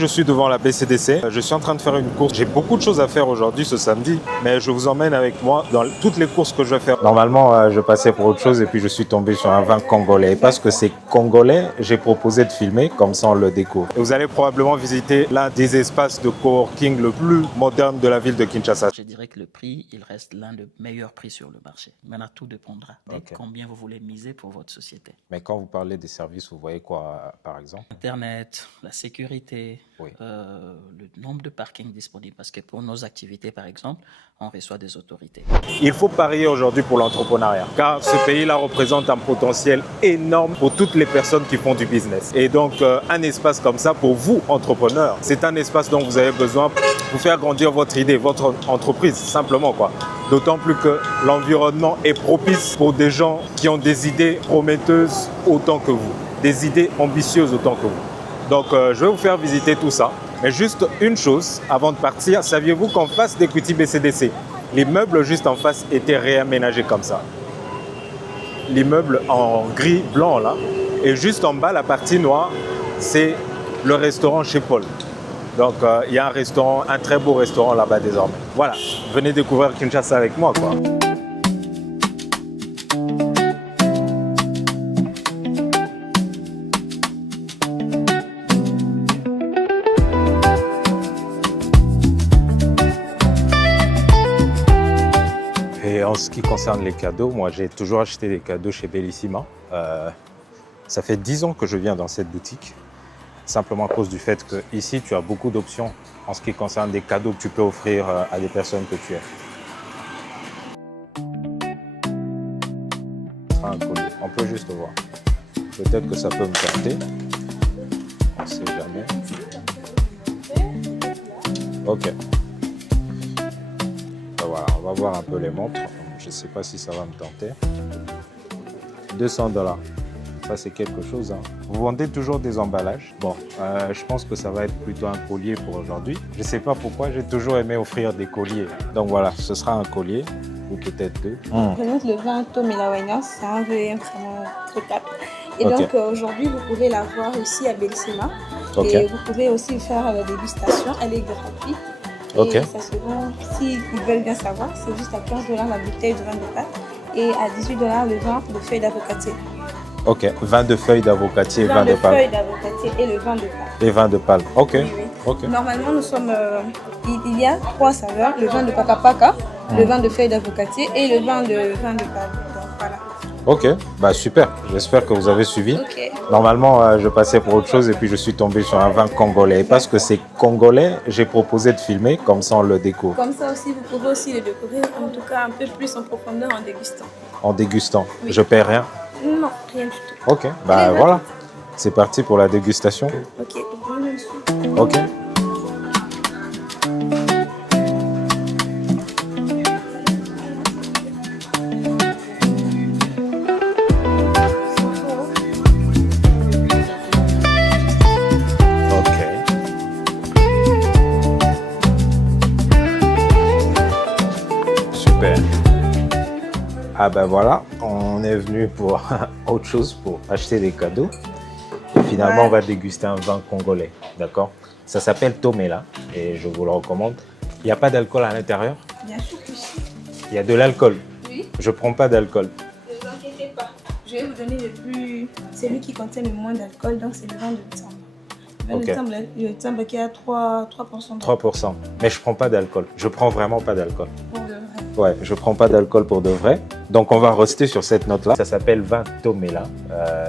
Je suis devant la BCDC, je suis en train de faire une course. J'ai beaucoup de choses à faire aujourd'hui ce samedi, mais je vous emmène avec moi dans toutes les courses que je vais faire. Normalement, je passais pour autre chose et puis je suis tombé sur un vin congolais. Et parce que c'est congolais, j'ai proposé de filmer, comme ça on le découvre. Et vous allez probablement visiter l'un des espaces de coworking le plus moderne de la ville de Kinshasa. Je dirais que le prix, il reste l'un des meilleurs prix sur le marché. Maintenant, tout dépendra de combien vous voulez miser pour votre société. Mais quand vous parlez des services, vous voyez quoi, par exemple? Internet, la sécurité, oui. Le nombre de parkings disponibles. Parce que pour nos activités, par exemple, on reçoit des autorités. Il faut parier aujourd'hui pour l'entrepreneuriat, car ce pays-là représente un potentiel énorme pour toutes les personnes qui font du business. Et donc, un espace comme ça, pour vous, entrepreneurs, c'est un espace dont vous avez besoin pour faire grandir votre idée, votre entreprise, simplement, quoi. D'autant plus que l'environnement est propice pour des gens qui ont des idées prometteuses autant que vous, des idées ambitieuses autant que vous. Donc, je vais vous faire visiter tout ça. Mais juste une chose, avant de partir, saviez-vous qu'en face d'Equity BCDC, l'immeuble juste en face était réaménagé comme ça. L'immeuble en gris blanc là, et juste en bas, la partie noire, c'est le restaurant chez Paul. Donc, il y a un restaurant, un très beau restaurant là-bas désormais. Voilà, venez découvrir Kinshasa avec moi, quoi. En ce qui concerne les cadeaux, moi j'ai toujours acheté des cadeaux chez Bellissima. Ça fait 10 ans que je viens dans cette boutique, simplement à cause du fait que ici tu as beaucoup d'options en ce qui concerne des cadeaux que tu peux offrir à des personnes que tu aimes. Un collier, on peut juste voir. Peut-être que ça peut me tenter. On ne sait jamais. Ok. Voilà, on va voir un peu les montres. Je ne sais pas si ça va me tenter. 200 $. Ça, c'est quelque chose. Hein. Vous vendez toujours des emballages. Bon, je pense que ça va être plutôt un collier pour aujourd'hui. Je ne sais pas pourquoi, j'ai toujours aimé offrir des colliers. Donc voilà, ce sera un collier, ou peut-être deux. Je présente le vin Tomela Wines. C'est un VM vraiment très cap. Et donc aujourd'hui, vous pouvez la voir ici à Bellissima. Et vous pouvez aussi faire la dégustation. Elle est gratuite. Et ça se vend, s'ils veulent bien savoir, c'est juste à 15 $ la bouteille de vin de pâte et à 18 $ le vin de feuilles d'avocatier. Ok, vin de feuilles d'avocatier et vin de palme. Feuilles d'avocatier et le vin de palme. Et vin de palme, ok. Oui, oui. Okay. Normalement, nous sommes, il y a 3 saveurs, le vin de paka-paka, le vin de feuilles d'avocatier et le vin de palme. Donc voilà. Ok, bah super, j'espère que vous avez suivi. Normalement, je passais pour autre chose et puis je suis tombé sur un vin congolais. Et parce que c'est congolais, j'ai proposé de filmer, comme ça on le découvre. Comme ça aussi, vous pouvez aussi le découvrir, en tout cas un peu plus en profondeur en dégustant. En dégustant, je paie rien? Non, rien du tout. Ok, bah voilà, c'est parti pour la dégustation. Ok, ok. Ah ben voilà, on est venu pour autre chose, pour acheter des cadeaux. Et finalement, on va déguster un vin congolais, d'accord? Ça s'appelle Tomela et je vous le recommande. Il n'y a pas d'alcool à l'intérieur? Bien sûr que si. Il y a de l'alcool? Oui. Je ne prends pas d'alcool. Ne vous inquiétez pas. Je vais vous donner celui qui contient le moins d'alcool, donc c'est le vin de Tsamba. Le Tsamba qui a 3%. 3%. Mais je ne prends pas d'alcool. Je ne prends vraiment pas d'alcool. Pour de vrai. Ouais, je ne prends pas d'alcool pour de vrai. Donc, on va rester sur cette note-là. Ça s'appelle vin Tomela.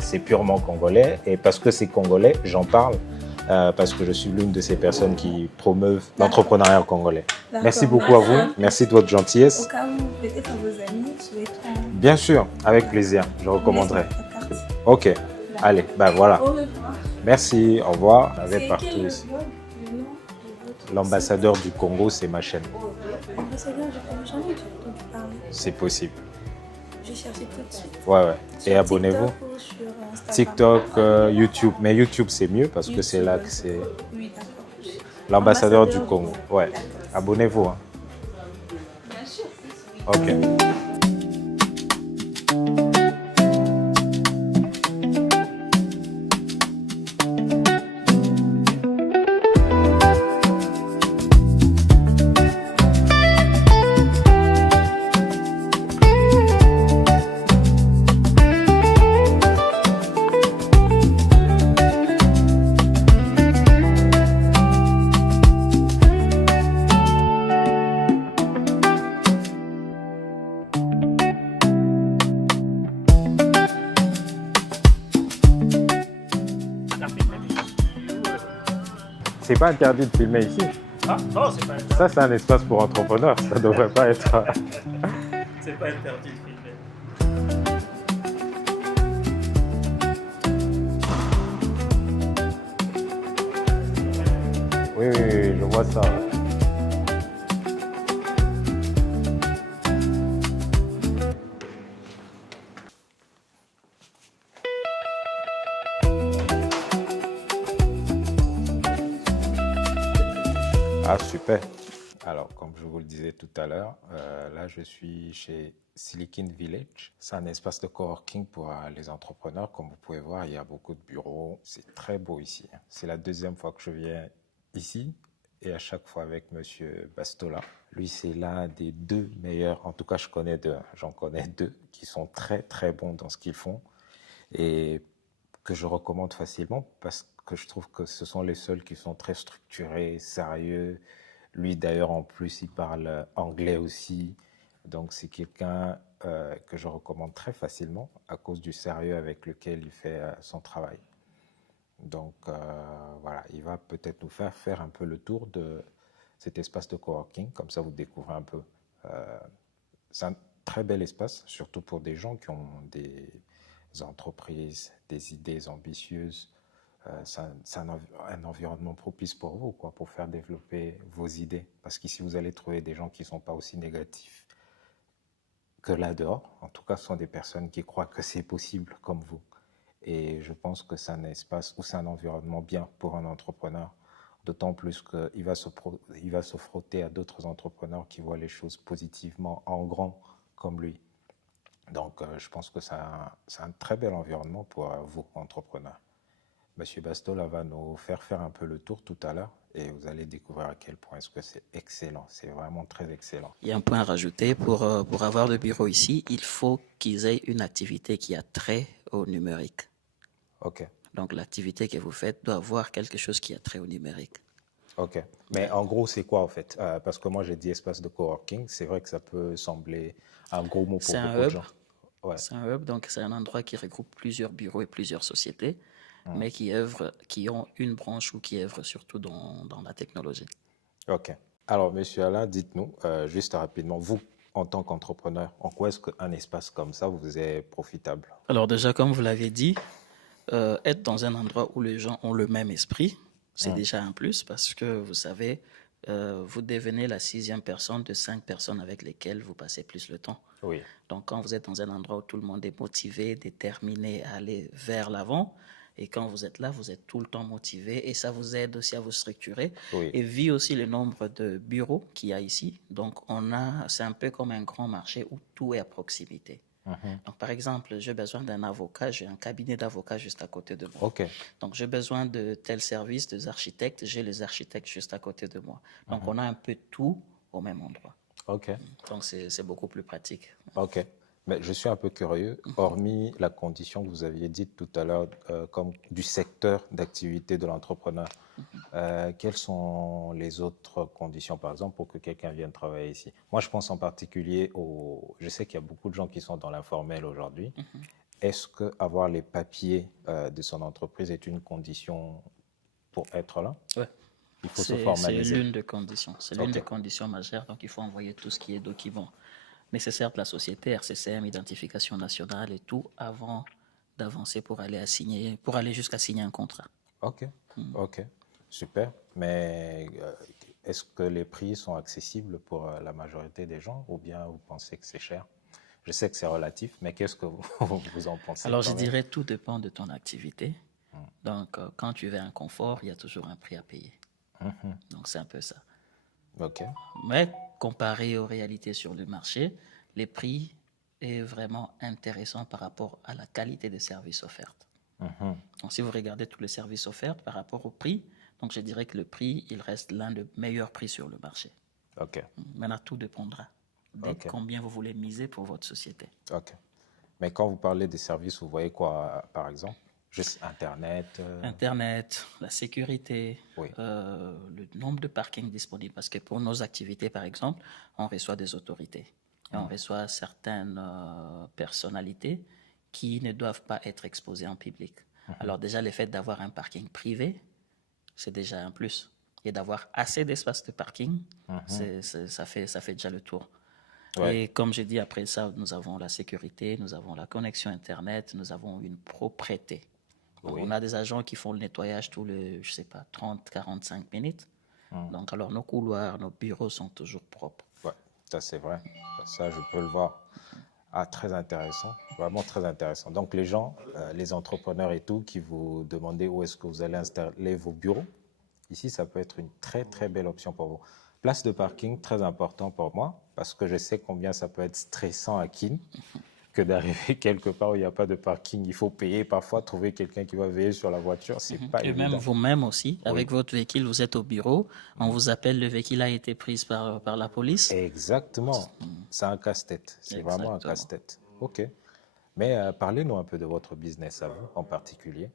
C'est purement congolais. Et parce que c'est congolais, j'en parle. Parce que je suis l'une de ces personnes qui promeuvent l'entrepreneuriat congolais. Merci beaucoup à vous. Merci de votre gentillesse. Au cas où, peut-être à vos amis souhaiteront... Bien sûr, avec plaisir. Je recommanderai. Ok. Allez, ben voilà. Au revoir. Merci, au revoir. On avait partout ici. L'ambassadeur du Congo, c'est ma chaîne. L'ambassadeur du Congo, j'en ai entendu parler. C'est possible. Je vais chercher tout de suite. Ouais. Et abonnez-vous. TikTok, YouTube. Mais YouTube, c'est mieux parce que c'est là que c'est... Oui, d'accord. L'ambassadeur du Congo. Ouais. Abonnez-vous. Hein. Bien sûr. Ok. C'est pas interdit de filmer ici. Ah, non, c'est pas interdit. Ça, c'est un espace pour entrepreneurs. Ça devrait pas être... C'est pas interdit de filmer. Oui, oui, oui, je vois ça. Ah, super. Alors, comme je vous le disais tout à l'heure, là, je suis chez Silicon Village. C'est un espace de coworking pour les entrepreneurs. Comme vous pouvez voir, il y a beaucoup de bureaux. C'est très beau ici. C'est la deuxième fois que je viens ici et à chaque fois avec Monsieur Bastola. Lui, c'est l'un des deux meilleurs. En tout cas, j'en connais deux qui sont très, très bons dans ce qu'ils font et que je recommande facilement parce que je trouve que ce sont les seuls qui sont très structurés, sérieux. Lui, d'ailleurs, en plus, il parle anglais aussi. Donc, c'est quelqu'un que je recommande très facilement à cause du sérieux avec lequel il fait son travail. Donc, voilà, il va peut-être nous faire un peu le tour de cet espace de coworking. Comme ça, vous découvrez un peu. C'est un très bel espace, surtout pour des gens qui ont des entreprises, des idées ambitieuses. C'est un environnement propice pour vous, quoi, pour faire développer vos idées. Parce qu'ici, vous allez trouver des gens qui ne sont pas aussi négatifs que là dehors. En tout cas, ce sont des personnes qui croient que c'est possible comme vous. Et je pense que c'est un espace ou c'est un environnement bien pour un entrepreneur. D'autant plus qu'il va se frotter à d'autres entrepreneurs qui voient les choses positivement en grand comme lui. Donc, je pense que c'est un très bel environnement pour vous, entrepreneurs. Monsieur Bastola va nous faire un peu le tour tout à l'heure et vous allez découvrir à quel point est-ce que c'est excellent. C'est vraiment très excellent. Il y a un point à rajouter, pour avoir le bureau ici, il faut qu'ils aient une activité qui a trait au numérique. OK. Donc l'activité que vous faites doit avoir quelque chose qui a trait au numérique. OK. Mais en gros, c'est quoi en fait? Parce que moi, j'ai dit espace de coworking. C'est vrai que ça peut sembler un gros mot pour beaucoup de gens. Ouais. C'est un hub, donc c'est un endroit qui regroupe plusieurs bureaux et plusieurs sociétés, mais qui ont une branche ou qui œuvrent surtout dans la technologie. OK. Alors, monsieur Alain, dites-nous, juste rapidement, vous, en tant qu'entrepreneur, en quoi est-ce qu'un espace comme ça vous est profitable? Alors déjà, comme vous l'avez dit, être dans un endroit où les gens ont le même esprit, c'est déjà un plus parce que vous savez, vous devenez la 6e personne de 5 personnes avec lesquelles vous passez plus le temps. Oui. Donc quand vous êtes dans un endroit où tout le monde est motivé, déterminé à aller vers l'avant, et quand vous êtes là, vous êtes tout le temps motivé et ça vous aide aussi à vous structurer. Oui. Et vu aussi le nombre de bureaux qu'il y a ici, donc c'est un peu comme un grand marché où tout est à proximité. Donc, par exemple, j'ai besoin d'un avocat, j'ai un cabinet d'avocats juste à côté de moi. OK. Donc, j'ai besoin de tel service, des architectes, j'ai les architectes juste à côté de moi. Donc, on a un peu tout au même endroit. OK. Donc, c'est beaucoup plus pratique. OK. Mais je suis un peu curieux, hormis la condition que vous aviez dite tout à l'heure, comme du secteur d'activité de l'entrepreneur, quelles sont les autres conditions, par exemple, pour que quelqu'un vienne travailler ici? Moi, je pense en particulier je sais qu'il y a beaucoup de gens qui sont dans l'informel aujourd'hui. Est-ce qu'avoir les papiers de son entreprise est une condition pour être là? Ouais. Il faut se formaliser. C'est l'une des conditions. C'est l'une des conditions majeures. Donc, il faut envoyer tout ce qui est documents nécessaires de la société, RCCM, identification nationale et tout, avant d'avancer pour aller jusqu'à signer un contrat. OK. OK. Super. Mais est-ce que les prix sont accessibles pour la majorité des gens ou bien vous pensez que c'est cher? Je sais que c'est relatif, mais qu'est-ce que vous en pensez? Alors, je dirais tout dépend de ton activité. Donc, quand tu veux un confort, il y a toujours un prix à payer. Donc, c'est un peu ça. OK. Mais comparé aux réalités sur le marché, les prix est vraiment intéressant par rapport à la qualité des services offerts. Donc, si vous regardez tous les services offerts par rapport au prix, donc je dirais que le prix, il reste l'un des meilleurs prix sur le marché. OK. Maintenant, tout dépendra de combien vous voulez miser pour votre société. OK. Mais quand vous parlez des services, vous voyez quoi, par exemple? Juste Internet Internet, la sécurité, oui. Le nombre de parkings disponibles. Parce que pour nos activités, par exemple, on reçoit des autorités. Et on reçoit certaines personnalités qui ne doivent pas être exposées en public. Alors déjà, le fait d'avoir un parking privé, c'est déjà un plus. et d'avoir assez d'espace de parking, ça fait déjà le tour. Ouais. Et comme j'ai dit, après ça, nous avons la sécurité, nous avons la connexion Internet, nous avons une propreté. Oui. On a des agents qui font le nettoyage tous les, je sais pas, 30, 45 minutes. Donc, alors, nos couloirs, nos bureaux sont toujours propres. Ouais, ça c'est vrai. Ça, je peux le voir. Ah, très intéressant, vraiment très intéressant. Donc, les gens, les entrepreneurs et tout, qui vous demandez où est-ce que vous allez installer vos bureaux, ici, ça peut être une très, très belle option pour vous. Place de parking, très important pour moi, parce que je sais combien ça peut être stressant à Kin que d'arriver quelque part où il n'y a pas de parking. Il faut payer parfois, trouver quelqu'un qui va veiller sur la voiture, c'est pas évident. Et même vous-même aussi, avec votre véhicule, vous êtes au bureau, on vous appelle, le véhicule a été pris par la police. Exactement, c'est un casse-tête, c'est vraiment un casse-tête. Ok, mais parlez-nous un peu de votre business à vous en particulier.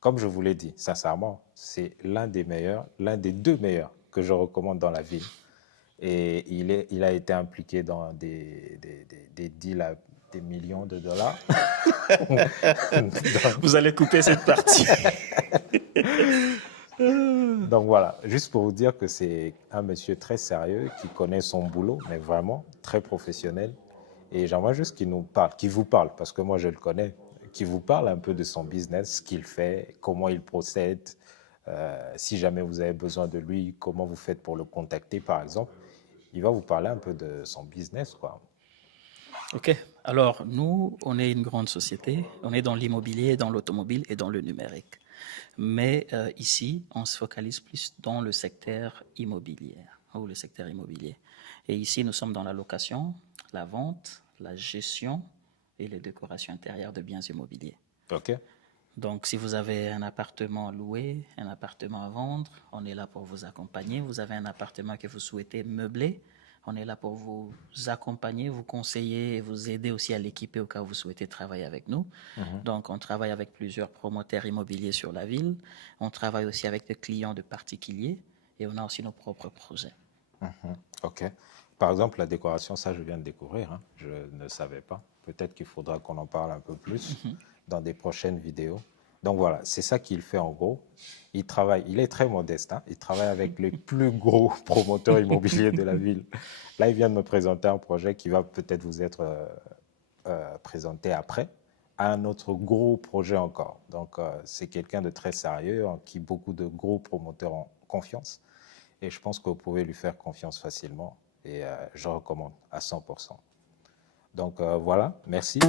Comme je vous l'ai dit, sincèrement, c'est l'un des meilleurs, l'un des 2 meilleurs que je recommande dans la ville. Et il a été impliqué dans des deals à des millions de dollars. Vous allez couper cette partie. Donc voilà, juste pour vous dire que c'est un monsieur très sérieux qui connaît son boulot, mais vraiment très professionnel. Et j'aimerais juste qu'il nous parle, qu'il vous parle, parce que moi je le connais, qu'il vous parle un peu de son business, ce qu'il fait, comment il procède, si jamais vous avez besoin de lui, comment vous faites pour le contacter par exemple. Il va vous parler un peu de son business, quoi. Ok, alors nous, on est une grande société, on est dans l'immobilier, dans l'automobile et dans le numérique. Mais ici, on se focalise plus dans le secteur immobilier, ou le secteur immobilier. Et ici, nous sommes dans la location, la vente, la gestion et les décorations intérieures de biens immobiliers. Ok. Donc, si vous avez un appartement à louer, un appartement à vendre, on est là pour vous accompagner. Vous avez un appartement que vous souhaitez meubler, on est là pour vous accompagner, vous conseiller et vous aider aussi à l'équiper au cas où vous souhaitez travailler avec nous. Donc, on travaille avec plusieurs promoteurs immobiliers sur la ville. On travaille aussi avec des clients de particuliers et on a aussi nos propres projets. Ok. Par exemple, la décoration, ça, je viens de découvrir. Hein. Je ne savais pas. Peut-être qu'il faudra qu'on en parle un peu plus dans des prochaines vidéos. Donc voilà, c'est ça qu'il fait en gros. Il travaille, il est très modeste, hein. Il travaille avec les plus gros promoteurs immobiliers de la ville. Là, il vient de me présenter un projet qui va peut-être vous être présenté après, à un autre gros projet encore. Donc, c'est quelqu'un de très sérieux, en qui beaucoup de gros promoteurs ont confiance. Et je pense que vous pouvez lui faire confiance facilement. Et je recommande à 100%. Donc, voilà, merci.